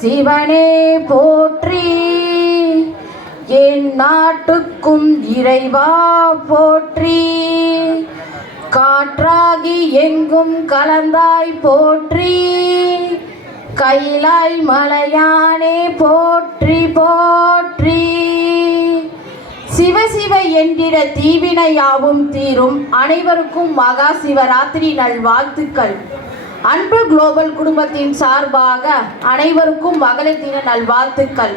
சிவனே போற்றி, என் நாட்டுக்கும் இறைவா போற்றி, காற்றாகி எங்கும் கலந்தாய் போற்றி, கைலாய் மலையானே போற்றி போற்றி. சிவசிவ என்றிட தீவினையாவும் தீரும். அனைவருக்கும் மகா சிவராத்திரி நல்வாழ்த்துக்கள். அன்பு குளோபல் குடும்பத்தின் சார்பாக அனைவருக்கும் மகளிர் தின நல்வாழ்த்துக்கள்.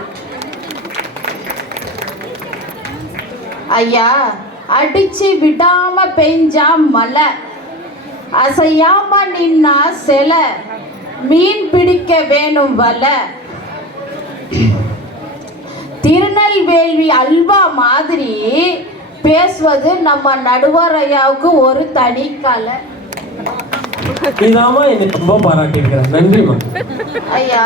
ஐயா, அடிச்சு விடாம பெஞ்சா மலை, அசையாம நின்னா செல, மீன் பிடிக்க வேணும் வல, திருநெல்வேலி அல்வா மாதிரி பேசுவது நம்ம நடுவர் ஐயாவுக்கு ஒரு தனி கலை. ரொம்ப பாராட்டியிருக்கிறேன். நன்றிமா ஐயா.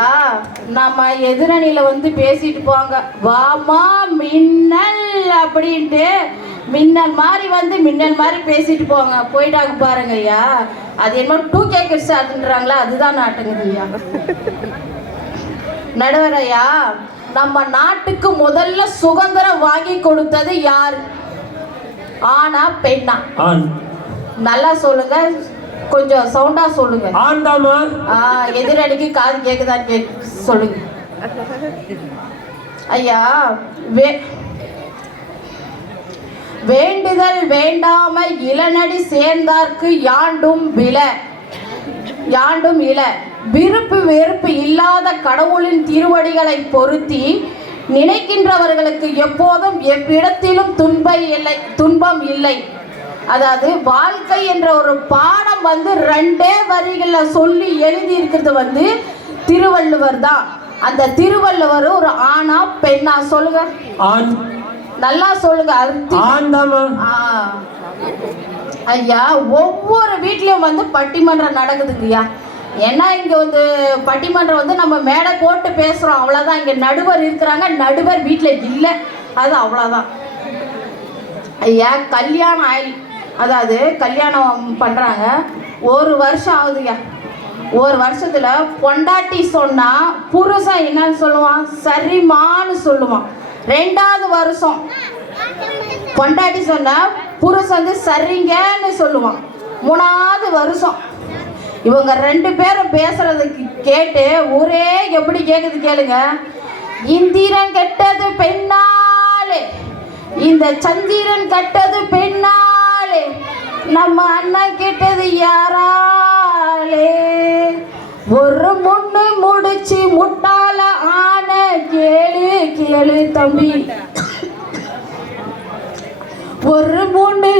நம்ம எதிரணியில வந்து பேசிட்டு போவாங்க, வாமா மின்னல் அப்படின்ட்டு, மின்னல் மாதிரி வந்து மின்னல் மாதிரி பேசிட்டு போவாங்க. போயிட்டாங்க பாருங்க ஐயா. அது என்ன 2K கிட்ஸ் ஆடுன்றாங்களா, அதுதான் நாட்டுங்குது ஐயா. நடுவர் ஐயா, நம்ம நாட்டுக்கு முதல்ல சுதந்திரம் வாங்கி கொடுத்தது யார்? ஆனா பெண்ணா? நல்லா சொல்லுங்க, கொஞ்சம் சவுண்டா சொல்லுங்க. எதிரடிக்கு காது கேக்குதான்னு சொல்லுங்க ஐயா. வேண்டுதல் வேண்டாம இளநடி சேர்ந்தார்க்கு யாண்டும் இல, விருப்பு வெறுப்பு இல்லாத கடவுளின் திருவடிகளை பொருத்தி நினைக்கின்றவர்களுக்கு எப்போதும் எவ்விடத்திலும் துன்பம் இல்லை. அதாவது வாழ்க்கை என்ற ஒரு பாடம் வந்து 2 வரிகள்ல சொல்லி எழுதி இருக்கிறது வந்து திருவள்ளுவர் தான். அந்த திருவள்ளுவர் ஒரு ஆணா பெண்ணா? சொல்லுங்க, நல்லா சொல்லுங்க. ஐயா, ஒவ்வொரு வீட்லயும் வந்து பட்டிமன்றம் நடக்குதுங்கய்யா. ஏன்னா இங்க வந்து பட்டிமன்றம் வந்து நம்ம மேடை போட்டு பேசுறோம், அவ்வளவுதான். இங்க நடுவர் இருக்கிறாங்க, நடுவர் வீட்டுல இல்லை, அது அவ்வளவுதான் ஐயா. கல்யாணம் அதாவது கல்யாணம் பண்றாங்க, 1 வருஷம் ஆகுதுயா. 1 வருஷத்துல பொண்டாட்டி சொன்னா புருஷன் என்னன்னு சொல்லுவான்? சரிமான்னு சொல்லுவான். 2வது வருஷம் பொண்டாட்டி சொன்னா புருஷன் வந்து சரிங்கன்னு சொல்லுவான். 3வது வருஷம் இவங்க 2 பேரும் பேசுறதுக்கு கேட்டு ஒரே எப்படி கேக்குது கேளுங்க. இந்திரன் கெட்டது பெண்ணாலே, இந்த சந்திரன் கெட்டது பெண்ணாலே, நம்ம அண்ணன் கெட்டது யாராலே, ஒரு முன்னு முடிச்சு முட்டால ஆன கேளு கேளு தம்பி, ஒரு முன்னு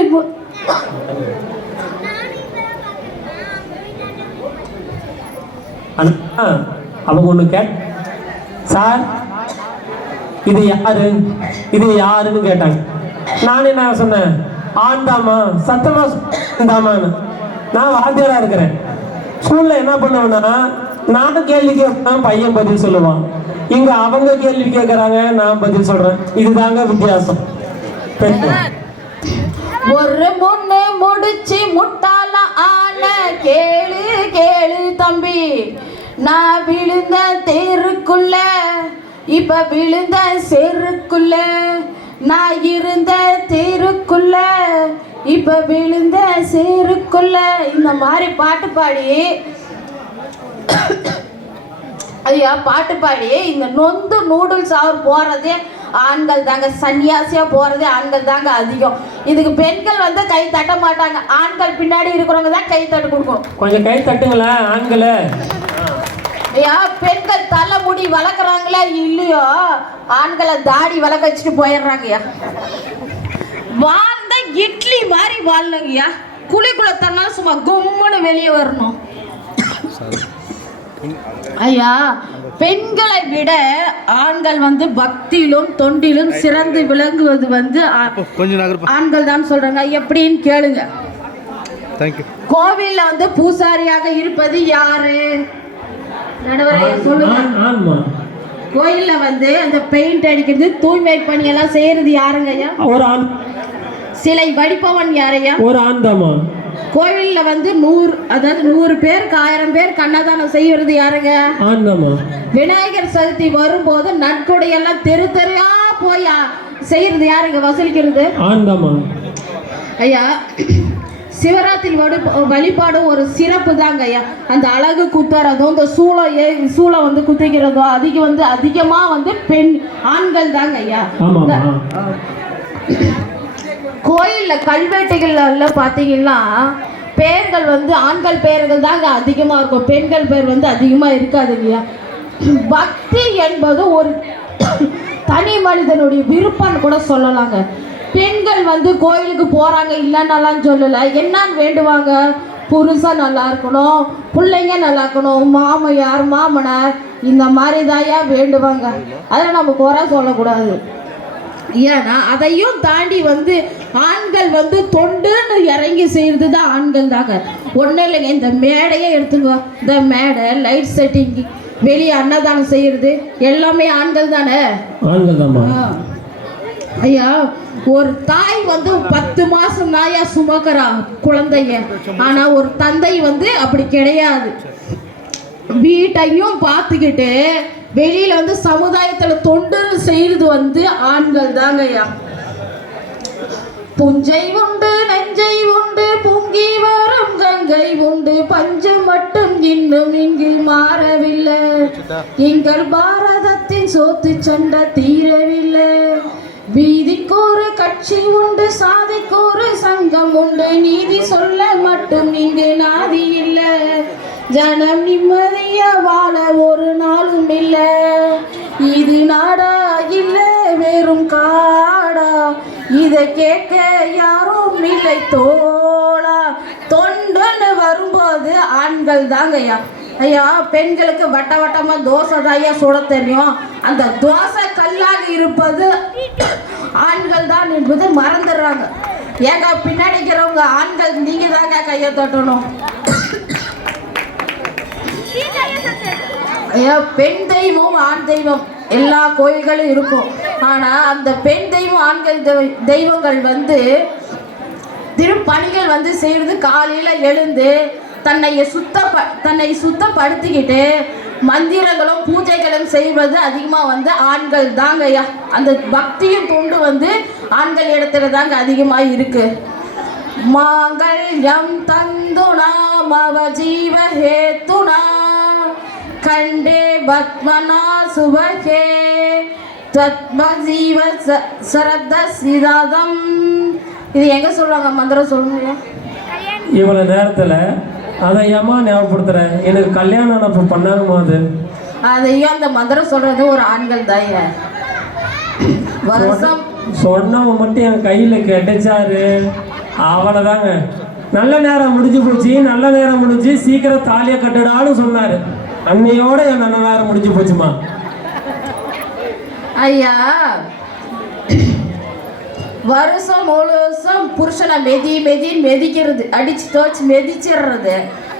அவங்க ஒண்ணு சார், இது யாருன்னு கேட்டாங்க. நான் என்ன சொன்னேன்? ஆண்டாமா, சத்தமா தாமான்னு. நான் வாத்தியாரா இருக்கிறேன். ஸ்கூல்ல என்ன பண்ணுவேன்னா, நானும் கேள்வி கேட்பேன், பையன் பதில் சொல்லுவான். இங்க அவங்க கேள்வி கேட்கறாங்க, நான் பதில் சொல்றேன். இதுதாங்க வித்தியாசம். ஒரு முன்னு முடிச்சு முட்டால ஆன கேளு கேளு தம்பி, நான் விழுந்த தேருக்குள்ள, இப்ப விழுந்த செருக்குள்ள, நான் இருந்த தேருக்குள்ள, இப்ப விழுந்த சேருக்குள்ள. இந்த மாதிரி பாட்டு பாடி ஐயா, பாட்டு பாடி இந்த நொந்து நூடுல்ஸ் அவர் போறதே ஆண்கள் தாங்க. சன்னியாசியா போறதே ஆண்கள் தாங்க அதிகம். இதுக்கு பெண்கள் வந்து கை தட்ட மாட்டாங்க. ஆண்கள் பின்னாடி இருக்கிறவங்க தான் கை தட்டு கொடுக்கணும். கொஞ்சம் கை தட்டுங்களா ஆண்களை. ஐயா, பெண்கள் தலைமுடி வளர்க்குறாங்களா இல்லையோ, ஆண்களை தாடி வளர்க்க வச்சுட்டு போயிடுறாங்கய்யா. வாழ்ந்த இட்லி மாதிரி வாழணுங்கய்யா. குழிக்குள்ள தரனாலும் சும்மா கும்முன்னு வெளியே வரணும். ஐயா, பெண்களை விட ஆண்கள் வந்து பக்தியிலும் தொண்டிலும் சிறந்து விளங்குவது வந்து ஆண்கள் தான் சொல்றாங்க. எப்படின்னு கேளுங்க. கோவில்ல வந்து பூசாரியாக இருப்பது யாரு? சொல்லுங்க. கோயில்ல வந்து அந்த பெயிண்ட் அடிக்கிறது, தூய்மை பணி எல்லாம் செய்யறது யாருங்க ஐயா? ஒரு ஆண். சிலை வடிப்பவன் யாரையா? ஒரு ஆண் தாமா. கோவில்ல வந்து 100 பேருக்கு 1000 பேருக்கு அன்னதானம் செய்யறது யாருங்க? ஆண்டாமா. விநாயகர் சதுர்த்தி வரும்போது நட்கொடையெல்லாம் தெரு தெருவா போய் செய்யறது யாருங்க? வசூலிக்கிறது ஆண்டாமா. ஐயா, சிவராத்திரி வழிபாடு ஒரு சிறப்பு தாங்க ஐயா. அந்த அழகு குத்துறதும் இந்த சூளம் வந்து குத்திக்கிறதும் அதிகமா வந்து ஆண்கள் தாங்க ஐயா. கோயில்ல கல்வெட்டுகள்ல பாத்தீங்கன்னா பெயர்கள் வந்து ஆண்கள் பெயர்கள் தாங்க அதிகமா இருக்கும், பெண்கள் பெயர் வந்து அதிகமா இருக்காதுங்க. பக்தி என்பது ஒரு தனி மனிதனுடைய விருப்பம்னு கூட சொல்லலாங்க. பெண்கள் வந்து கோயிலுக்கு போறாங்க இல்லைன்னாலாம் சொல்லலை. என்னன்னு வேண்டுவாங்க? புருஷன் நல்லா இருக்கணும், பிள்ளைங்க நல்லா இருக்கணும், மாமையார் மாமனார் இந்த மாதிரி தாயா வேண்டுவாங்க. அதில் நம்ம குறை சொல்லக்கூடாது. ஏன்னா அதையும் தாண்டி வந்து ஆண்கள் வந்து தொண்டுன்னு இறங்கி செய்யறது தான் ஆண்கள் தாங்க. ஒன்றும் இல்லைங்க, இந்த மேடையே எடுத்துங்க. இந்த மேடை, லைட் செட்டிங், வெளியே அன்னதானம் செய்யறது எல்லாமே ஆண்கள் தானே. ஆண்கள் தான் ஐயா. ஒரு தாய் வந்து 10 மாசம் தாயா சுமக்கிறா குழந்தைய. ஆனா ஒரு தந்தை வந்து அப்படி கிடையாது. வீட்டையும் பார்த்துக்கிட்டு வெளியில வந்து சமுதாயத்துல தொண்டு செய்யறது வந்து ஆண்கள் தாங்க ஐயா. புஞ்சை உண்டு நெஞ்சை உண்டு பொங்கி வரும் கங்கை உண்டு, பஞ்சம் மட்டும் இன்னும் இங்கு மாறவில்லை. எங்கள் பாரதத்தின் சோத்து சண்டை தீரவில்லை. வீதிக்கு ஒரு கட்சி உண்டு, சாதிக்கு ஒரு சங்கம் உண்டு, நீதி சொல்ல மட்டும் இங்கு நாதி இல்லை. ஜனம் நிம்மதியா வாழ ஒரு நாளும் இல்லை. இது நாடா இல்லை வெறும் காடா, இதை கேட்க யாரும் இல்லை தோழா. தொண்டுன்னு வரும்போது ஆண்கள் தாங்க ஐயா. ஐயா, பெண்களுக்கு வட்ட வட்டமா தோசை தாயா சுட தெரியும். அந்த தோசை கல்லாக இருப்பது ஆண்கள் தான் என்பது மறந்துடுறாங்க. ஏங்க பின்னாடி இருக்கிறவங்க ஆண்கள் நீங்க தாங்க கையை தட்டணும். ஐயா, பெண் தெய்வம் ஆண் தெய்வம் எல்லா கோயில்களும் இருக்கும். ஆனா அந்த பெண் தெய்வம் ஆண்கள் தெய்வங்கள் வந்து திருப்பணிகள் வந்து செய்யறது காலையில எழுந்து தன்னை சுத்தப்படுத்திக்கிட்டு மந்திரங்களும் பூஜைகளும் செய்வது அதிகமா வந்து ஆண்கள் தாங்க ஐயா. அந்த பக்தியும் தொண்டு வந்து ஆண்கள் இடத்துல தாங்க அதிகமா இருக்கு. மாங்கல்யம் தந்துனா மவ ஜீவ ஹேத்துனா கண்டே பத்மனா சுபகே தத்ம ஜீவ சரத சிதாதம். இது எங்க சொல்றாங்க? மந்திரம் சொல்லுங்க. இவ்வளவு நேரத்துல அதை ஏமா ஞாபகப்படுத்துறேன்? எனக்கு கல்யாணம் அப்போ பண்ணாருமா அது? அதையும் அந்த மந்திரம் சொல்றது ஒரு ஆண்கள் தாய. வருஷம் சொன்னவன் மட்டும் என் கையில கிடைச்சாரு, அவ்வளவுதாங்க. நல்ல நேரம் முடிஞ்சு போச்சு, நல்ல நேரம் முடிஞ்சு சீக்கிரம் தாலியை கட்டுடான்னு சொன்னாரு. அன்னையோட என் நல்ல நேரம் முடிஞ்சு போச்சுமா. ஐயா, வருஷம் முழுசும் புருஷனை மெதிக்கிறது, அடிச்சு தோச்சு மெதிச்சிடுறது.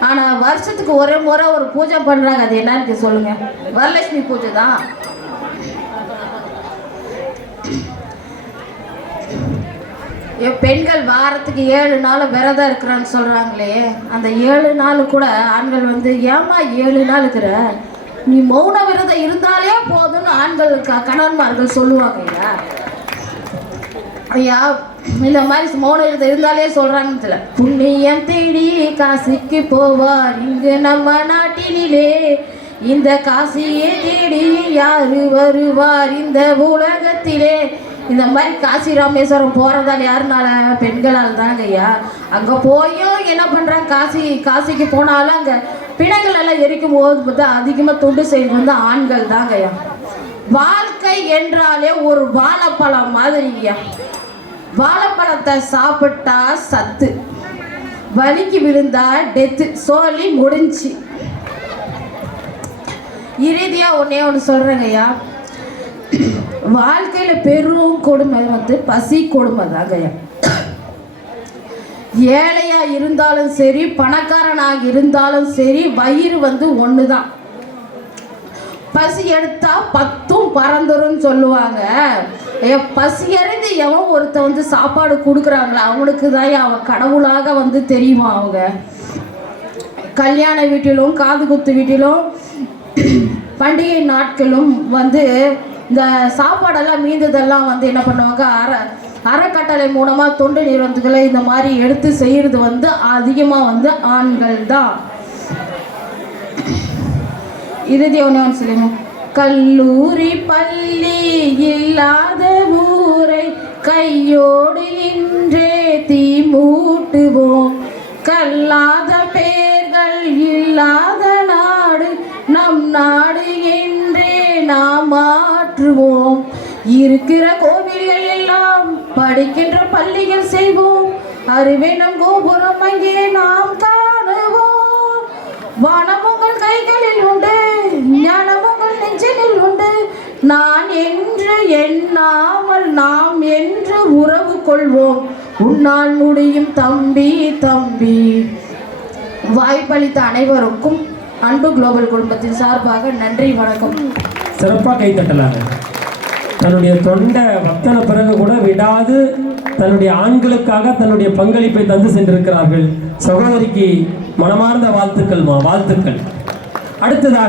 ஆனா வருஷத்துக்கு ஒரு முறை ஒரு பூஜை பண்றாங்க. அது என்னன்னு சொல்லுங்க? வரலட்சுமி பூஜை தான். பெண்கள் வாரத்துக்கு 7 நாள் விரதம் இருக்கிறான்னு சொல்றாங்களே, அந்த 7 நாள் கூட ஆண்கள் வந்து ஏமா 7 நாள் இருக்கிற, நீ மௌன விரதம் இருந்தாலே போதும்னு ஆண்கள் கணவன்மார்கள் சொல்லுவாங்க. ஐயா ஐயா, இந்த மாதிரி மௌன விரதம் இருந்தாலே சொல்றாங்கன்னு தெரியல. புண்ணியம் தேடி காசிக்கு போவார் இங்கு நம்ம நாட்டினிலே, இந்த காசியை தேடி யாரு வருவார் இந்த உலகத்திலே. இந்த மாதிரி காசி ராமேஸ்வரம் போகிறதால யாருனால? பெண்களால் தாங்க ஐயா. அங்கே போயும் என்ன பண்ணுறாங்க? காசிக்கு போனாலும் அங்கே பிணங்கள் எல்லாம் எரிக்கும் போது பார்த்தா அதிகமாக தொண்டு செய்வது வந்து ஆண்கள் தாங்க ஐயா. வாழ்க்கை என்றாலே ஒரு வாழைப்பழம் மாதிரியா. வாழைப்பழத்தை சாப்பிட்டா சத்து, வலிக்கு விழுந்தா டெத்து, சொல்லி முடிஞ்சு. இறுதியாக ஒன்று சொல்கிறேங்க ஐயா. வாழ்க்கையில் பெரும் கொடுமை வந்து பசி கொடுமை தாங்க. ஏழையா இருந்தாலும் சரி, பணக்காரனாக இருந்தாலும் சரி, வயிறு வந்து ஒன்று தான். பசி எடுத்தா 10 பறந்துரும் சொல்லுவாங்க. பசி அறிந்து எவன் ஒருத்தன் வந்து சாப்பாடு கொடுக்குறாங்களா அவனுக்கு தான் அவன் கடவுளாக வந்து தெரியுமா. அவங்க கல்யாண வீட்டிலும் காது குத்து வீட்டிலும் பண்டிகை நாட்களும் வந்து இந்த சாப்பாடெல்லாம் மீந்ததெல்லாம் வந்து என்ன பண்ணுவாங்க, அறக்கட்டளை மூலமாக தொண்டு நிறுவனத்துக்களை இந்த மாதிரி எடுத்து செய்கிறது வந்து அதிகமாக வந்து ஆண்கள் தான். இறுதி ஒன்று சொல்லுங்க. கல்லூரி பள்ளி இல்லாத ஊரை கையோடு இன்றே தீ மூட்டுவோம். கல்லாத பேர்கள் இல்லாத நாடு நம் நாடு என்றே நாம் மாற்றுவோம். இருக்கிற கோவில்கள் எல்லாம் படிக்கின்ற பள்ளிகள் செய்வோம். அறிவேனும் கோபுரம் அங்கே நாம் காணுவோம். வானம் உங்கள் கைகளில் உண்டு, ஞானம் உங்கள் நெஞ்சினில் உண்டு. நான் என்று எண்ணாமல் நாம் என்று உறவு கொள்வோம். உன்னால் முடியும் தம்பி தம்பி. வாய்ப்பளித்த அனைவருக்கும் அன்பு குளோபல் குடும்பத்தின் சார்பாக நன்றி, வணக்கம். சிறப்பாக கைத்தட்டலாங்க. தன்னுடைய தொண்டை வத்தன பிறகு கூட விடாது தன்னுடைய ஆண்களுக்காக தன்னுடைய பங்களிப்பை தந்து சென்றிருக்கிறார்கள். சகோதரிக்கு மனமார்ந்த வாழ்த்துக்கள். அடுத்ததாக